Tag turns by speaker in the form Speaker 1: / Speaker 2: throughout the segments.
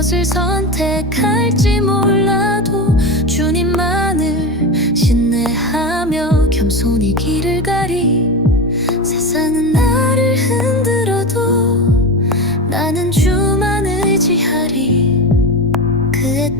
Speaker 1: 무엇을 선택할지 몰라도 주님만을 신뢰하며 겸손히 길을 가리. 세상은 나를 흔들어도 나는 주만 의지하리. 그의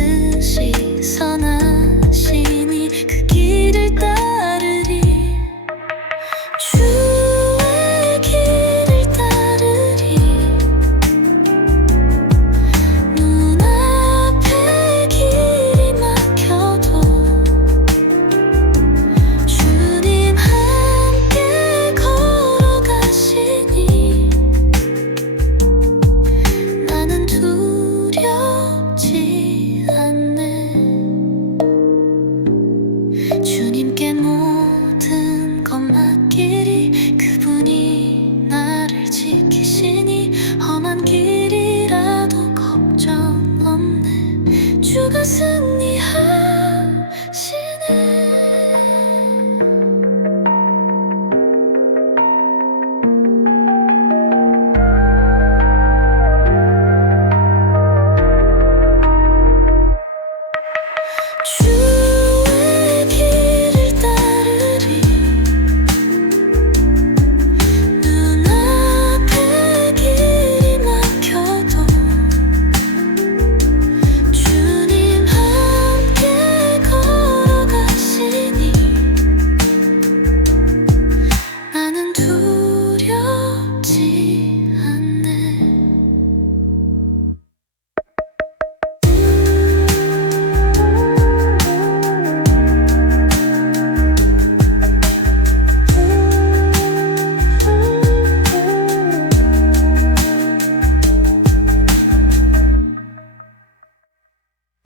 Speaker 1: 仔细。就告诉你啊